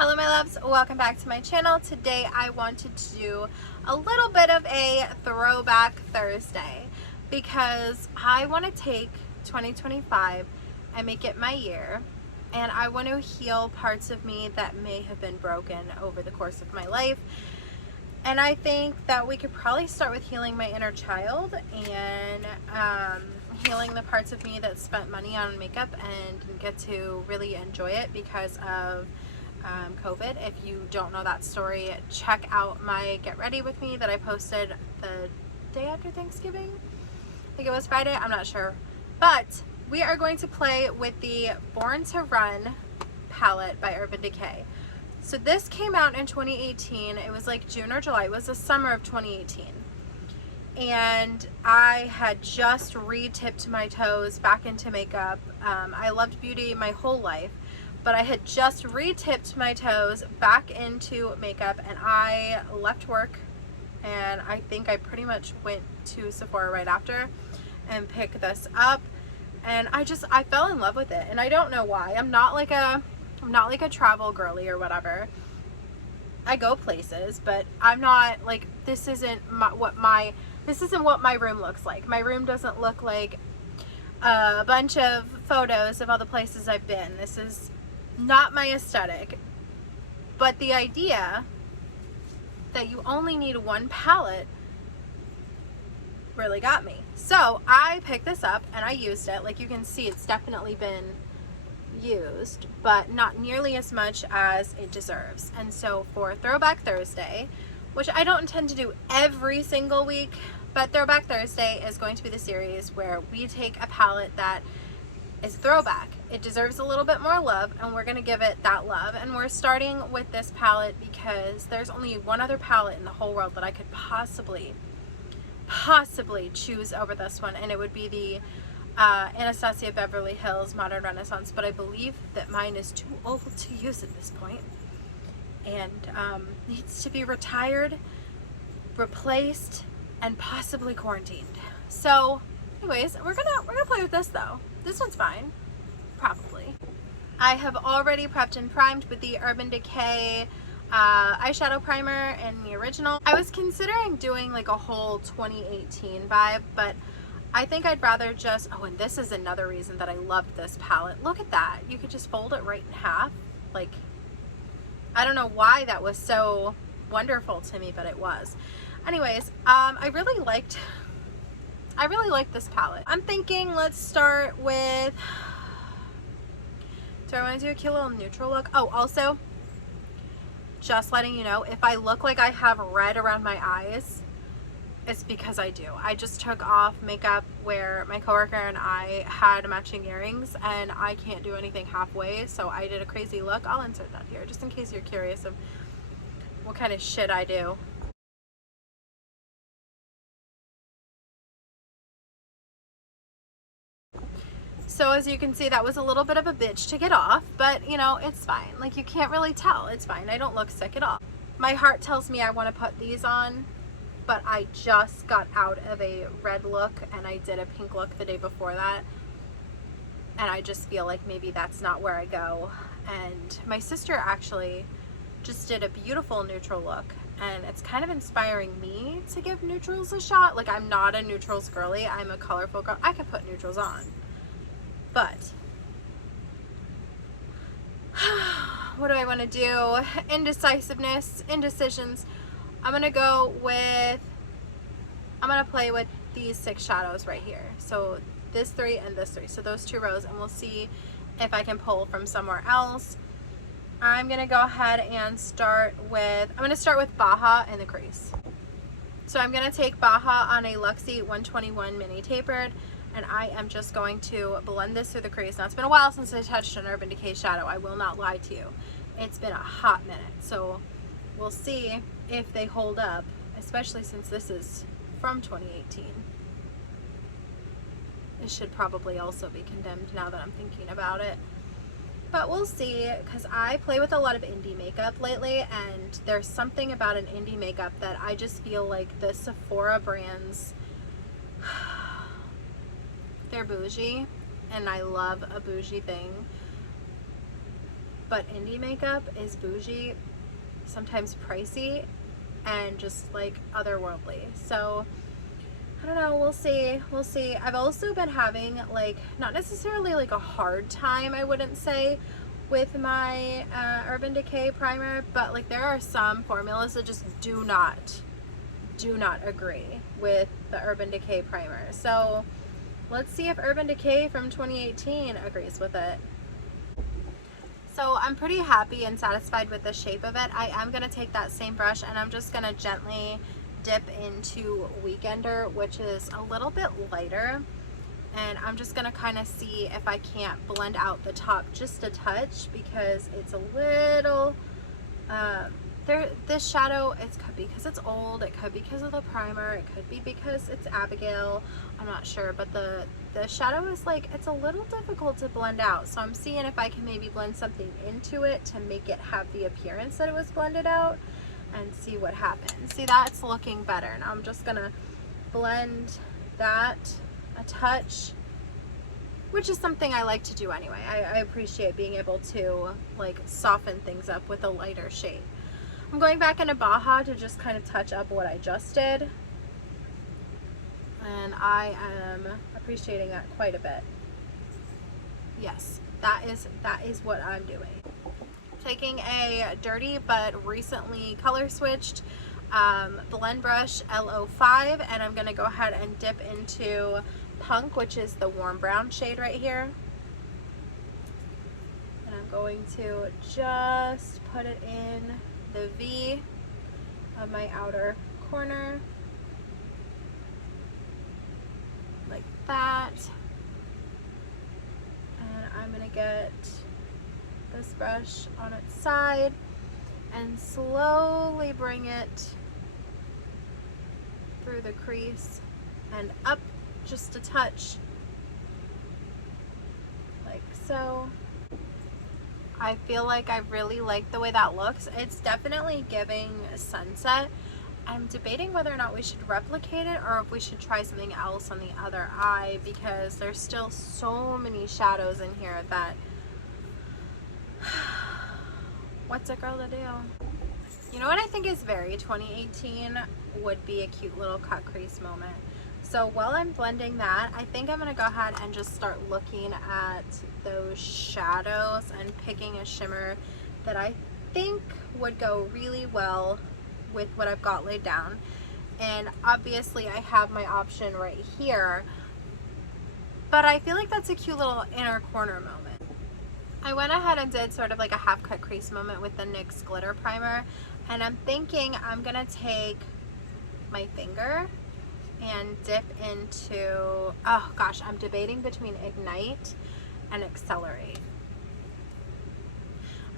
Hello my loves, welcome back to my channel. Today I wanted to do a little bit of a throwback Thursday because I want to take 2025 and make it my year, and I want to heal parts of me that may have been broken over the course of my life. And I think that we could probably start with healing my inner child and healing the parts of me that spent money on makeup and didn't get to really enjoy it because of COVID. If you don't know that story, check out my Get Ready With Me that I posted the day after Thanksgiving. I think it was Friday, I'm not sure. But we are going to play with the Born To Run palette by Urban Decay. So this came out in 2018. It was like June or July. It was the summer of 2018. And I had just re-tipped my toes back into makeup. I loved beauty my whole life, but I had just re-tipped my toes back into makeup, and I left work, and I think I pretty much went to Sephora right after and picked this up, and I fell in love with it, and I don't know why. I'm not like a travel girly or whatever. I go places, but I'm not like, this isn't what my room looks like. My room doesn't look like a bunch of photos of all the places I've been. This is not my aesthetic. But the idea that you only need one palette really got me. So I picked this up and I used it. Like you can see, it's definitely been used, but not nearly as much as it deserves. And so for Throwback Thursday, which I don't intend to do every single week, but Throwback Thursday is going to be the series where we take a palette that is throwback. It deserves a little bit more love, and we're going to give it that love. And we're starting with this palette because there's only one other palette in the whole world that I could possibly choose over this one, and it would be the Anastasia Beverly Hills Modern Renaissance, but I believe that mine is too old to use at this point and needs to be retired, replaced, and possibly quarantined. So anyways, we're gonna play with this though. This one's fine, probably. I have already prepped and primed with the Urban Decay eyeshadow primer in the original. I was considering doing like a whole 2018 vibe, but I think I'd rather just, oh, and this is another reason that I loved this palette. Look at that. You could just fold it right in half. Like, I don't know why that was so wonderful to me, but it was. Anyways, I really liked this palette. I'm thinking let's start with, do I want to do a cute little neutral look? Oh, also, just letting you know, if I look like I have red around my eyes, it's because I do. I just took off makeup where my coworker and I had matching earrings, and I can't do anything halfway, so I did a crazy look. I'll insert that here just in case you're curious of what kind of shit I do. So as you can see, that was a little bit of a bitch to get off, but you know, it's fine. Like, you can't really tell. It's fine. I don't look sick at all. My heart tells me I want to put these on, but I just got out of a red look and I did a pink look the day before that, and I just feel like maybe that's not where I go. And my sister actually just did a beautiful neutral look, and it's kind of inspiring me to give neutrals a shot. Like, I'm not a neutrals girly, I'm a colorful girl. I could put neutrals on, but what do I want to do? Indecisiveness, indecisions. I'm gonna play with these 6 shadows right here. So this 3 and this 3. So those 2 rows, and we'll see if I can pull from somewhere else. I'm gonna go ahead and start with Baja in the crease. So I'm gonna take Baja on a Luxie 121 mini tapered, and I am just going to blend this through the crease. Now, it's been a while since I touched an Urban Decay shadow. I will not lie to you. It's been a hot minute. So we'll see if they hold up, especially since this is from 2018. It should probably also be condemned now that I'm thinking about it. But we'll see, because I play with a lot of indie makeup lately, and there's something about an indie makeup that I just feel like the Sephora brands, they're bougie, and I love a bougie thing. but indie makeup is bougie, sometimes pricey, and just like otherworldly. So I don't know, we'll see. I've also been having like, not necessarily like a hard time, I wouldn't say, with my Urban Decay primer, but like there are some formulas that just do not agree with the Urban Decay primer. So let's see if Urban Decay from 2018 agrees with it. So I'm pretty happy and satisfied with the shape of it. I am going to take that same brush and I'm just going to gently dip into Weekender, which is a little bit lighter, and I'm just going to kind of see if I can't blend out the top just a touch, because it's a little this shadow, it could be because it's old, it could be because of the primer, it could be because it's Abigail, I'm not sure, but the shadow is like, it's a little difficult to blend out. So I'm seeing if I can maybe blend something into it to make it have the appearance that it was blended out, and see what happens. See, that's looking better. Now I'm just gonna blend that a touch, which is something I like to do anyway. I appreciate being able to like soften things up with a lighter shade. I'm going back into Baja to just kind of touch up what I just did, and I am appreciating that quite a bit. Yes, that is what I'm doing. Taking a dirty but recently color switched blend brush L05, and I'm going to go ahead and dip into Punk, which is the warm brown shade right here. And I'm going to just put it in the V of my outer corner, like that. And I'm going to get this brush on its side and slowly bring it through the crease and up just a touch, like so. I feel like I really like the way that looks. It's definitely giving sunset. I'm debating whether or not we should replicate it or if we should try something else on the other eye, because there's still so many shadows in here that what's a girl to do? You know what I think is very 2018 would be a cute little cut crease moment. So while I'm blending that, I think I'm going to go ahead and just start looking at those shadows and picking a shimmer that I think would go really well with what I've got laid down. And obviously I have my option right here, but I feel like that's a cute little inner corner moment. I went ahead and did sort of like a half cut crease moment with the NYX glitter primer, and I'm thinking I'm gonna take my finger and dip into, oh gosh, I'm debating between Ignite and Accelerate.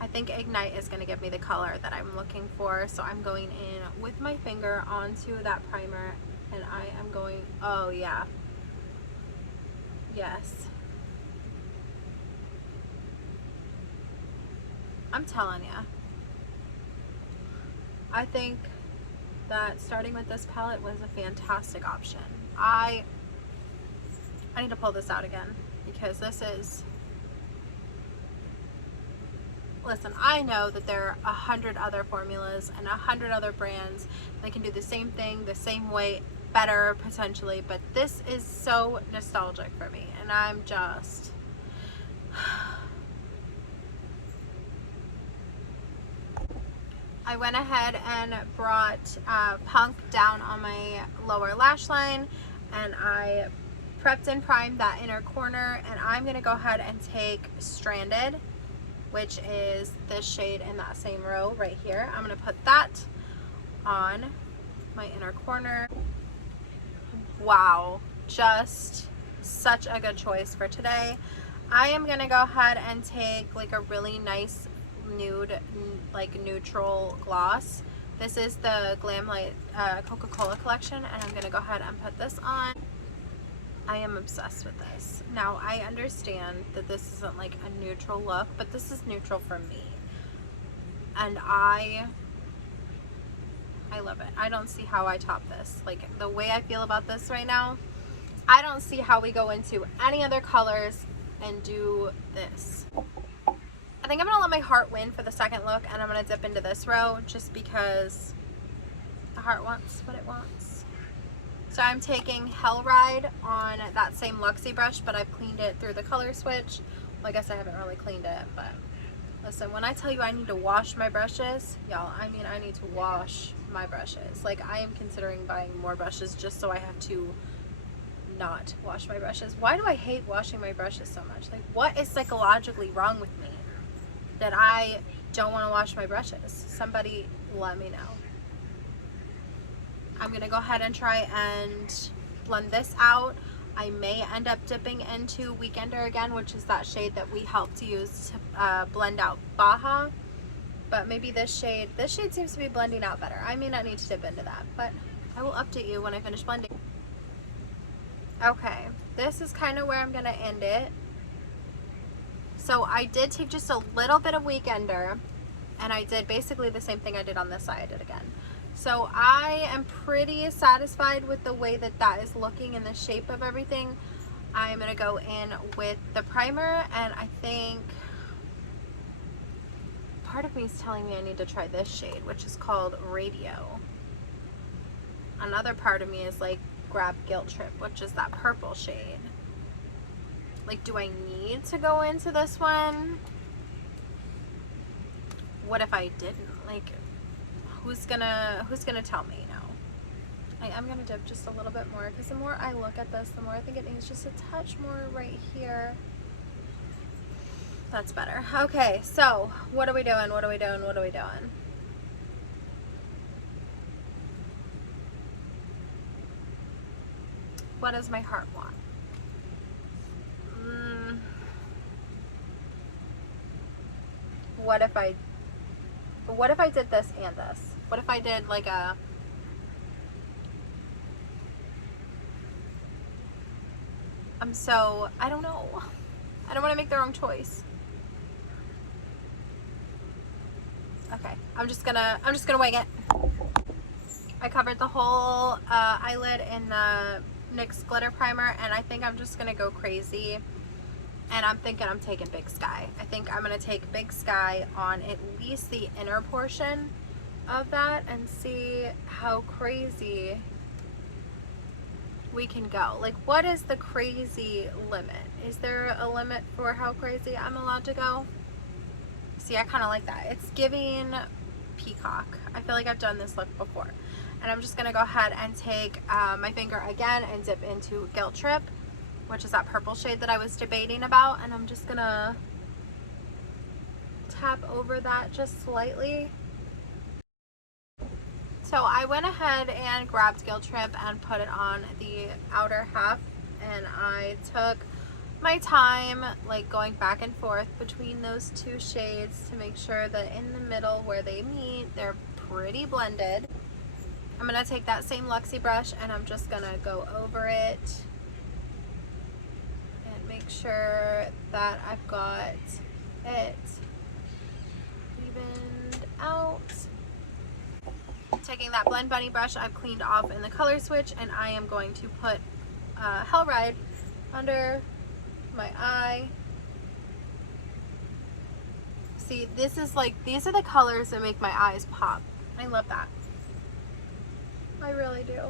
I think Ignite is gonna give me the color that I'm looking for, so I'm going in with my finger onto that primer, and I am going, oh yeah, yes. I'm telling ya, I think that starting with this palette was a fantastic option. I need to pull this out again, because this is, listen, I know that there are 100 other formulas and 100 other brands that can do the same thing the same way, better potentially, but this is so nostalgic for me, and I'm just I went ahead and brought Punk down on my lower lash line, and I prepped and primed that inner corner, and I'm going to go ahead and take Stranded, which is this shade in that same row right here. I'm going to put that on my inner corner. Wow, just such a good choice for today. I am going to go ahead and take like a really nice nude, like neutral gloss. This is the Glam Light Coca-Cola collection, and I'm going to go ahead and put this on. I am obsessed with this. Now, I understand that this isn't like a neutral look, but this is neutral for me. And I love it. I don't see how I top this. Like, the way I feel about this right now, I don't see how we go into any other colors and do this. I think I'm gonna let my heart win for the second look, and I'm gonna dip into this row just because the heart wants what it wants. So I'm taking Hell Ride on that same Luxie brush, but I've cleaned it through the color switch. Well, I guess I haven't really cleaned it, but listen, when I tell you I need to wash my brushes, y'all, I mean I need to wash my brushes. Like, I am considering buying more brushes just so I have to not wash my brushes. Why do I hate washing my brushes so much? Like, what is psychologically wrong with me that I don't want to wash my brushes? Somebody let me know. I'm gonna go ahead and try and blend this out. I may end up dipping into Weekender again, which is that shade that we helped use to blend out Baja. But maybe this shade seems to be blending out better. I may not need to dip into that, but I will update you when I finish blending. Okay, this is kind of where I'm gonna end it. So I did take just a little bit of Weekender, and I did basically the same thing I did on this side. I did again. So I am pretty satisfied with the way that that is looking and the shape of everything. I'm gonna go in with the primer, and I think part of me is telling me I need to try this shade, which is called Radio. Another part of me is like, grab Guilt Trip, which is that purple shade. Like, do I need to go into this one? What if I didn't? Like, who's gonna tell me no? I'm gonna dip just a little bit more, because the more I look at this, the more I think it needs just a touch more right here. That's better. Okay, so what are we doing? What are we doing? What are we doing? What does my heart want? What if I did this and this? What if I did like a I don't know. I don't want to make the wrong choice. Okay, I'm just gonna wing it. I covered the whole eyelid in the NYX glitter primer, and I think I'm just gonna go crazy, and I'm thinking I'm taking Big Sky. I think I'm gonna take Big Sky on at least the inner portion of that and see how crazy we can go. Like, what is the crazy limit? Is there a limit for how crazy I'm allowed to go? See, I kind of like that. It's giving peacock. I feel like I've done this look before. And I'm just gonna go ahead and take my finger again and dip into Guilt Trip, which is that purple shade that I was debating about, and I'm just gonna tap over that just slightly. So I went ahead and grabbed Guilt Trip and put it on the outer half, and I took my time like going back and forth between those two shades to make sure that in the middle where they meet, they're pretty blended. I'm gonna take that same Luxie brush and I'm just gonna go over it and make sure that I've got it evened out. Taking that Blend Bunny brush I've cleaned off in the color switch, and I am going to put Hell Ride under my eye. See, this is like, these are the colors that make my eyes pop. I love that. I really do.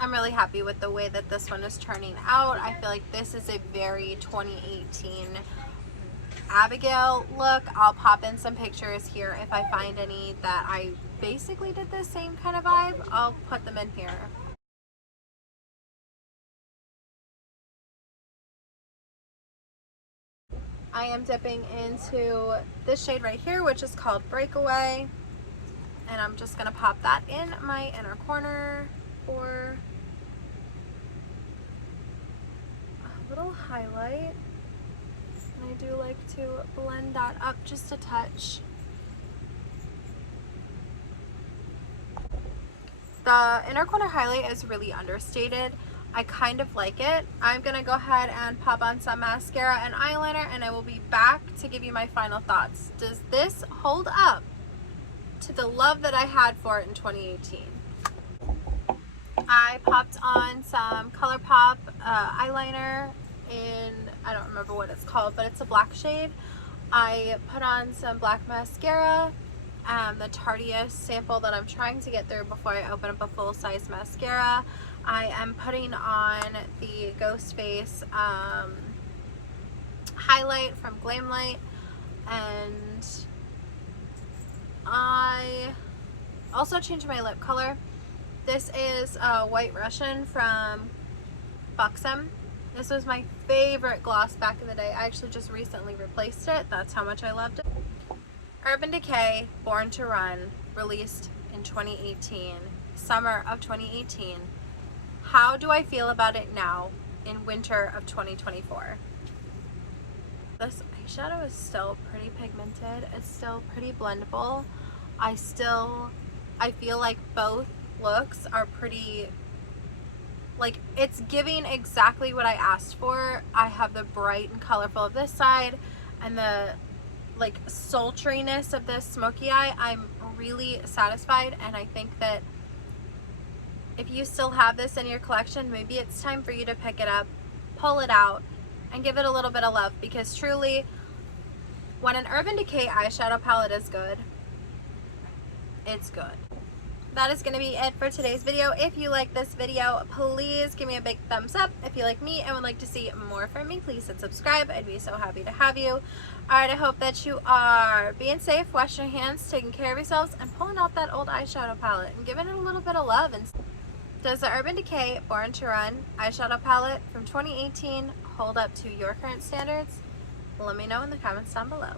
I'm really happy with the way that this one is turning out. I feel like this is a very 2018 Abigail look. I'll pop in some pictures here if I find any that I basically did the same kind of vibe. I'll put them in here. I am dipping into this shade right here, which is called Breakaway, and I'm just gonna pop that in my inner corner for a little highlight. And I do like to blend that up just a touch. The inner corner highlight is really understated. I kind of like it. I'm gonna go ahead and pop on some mascara and eyeliner, and I will be back to give you my final thoughts. Does this hold up to the love that I had for it in 2018? I popped on some ColourPop eyeliner in, I don't remember what it's called, but it's a black shade. I put on some black mascara, the Tardiest sample that I'm trying to get through before I open up a full-size mascara. I am putting on the Ghost Face highlight from Glamlight, and I also changed my lip color. This is White Russian from Buxom. This was my favorite gloss back in the day. I actually just recently replaced it. That's how much I loved it. Urban Decay Born To Run, released in 2018, summer of 2018. How do I feel about it now in winter of 2024? This eyeshadow is still pretty pigmented. It's still pretty blendable. I feel like both looks are pretty, like, it's giving exactly what I asked for. I have the bright and colorful of this side and the like sultriness of this smoky eye. I'm really satisfied, and I think that if you still have this in your collection, maybe it's time for you to pick it up, pull it out, and give it a little bit of love, because truly, when an Urban Decay eyeshadow palette is good, it's good. That is going to be it for today's video. If you like this video, please give me a big thumbs up. If you like me and would like to see more from me, please hit subscribe. I'd be so happy to have you. Alright, I hope that you are being safe, washing your hands, taking care of yourselves, and pulling out that old eyeshadow palette and giving it a little bit of love. And does the Urban Decay Born To Run eyeshadow palette from 2018 hold up to your current standards? Let me know in the comments down below.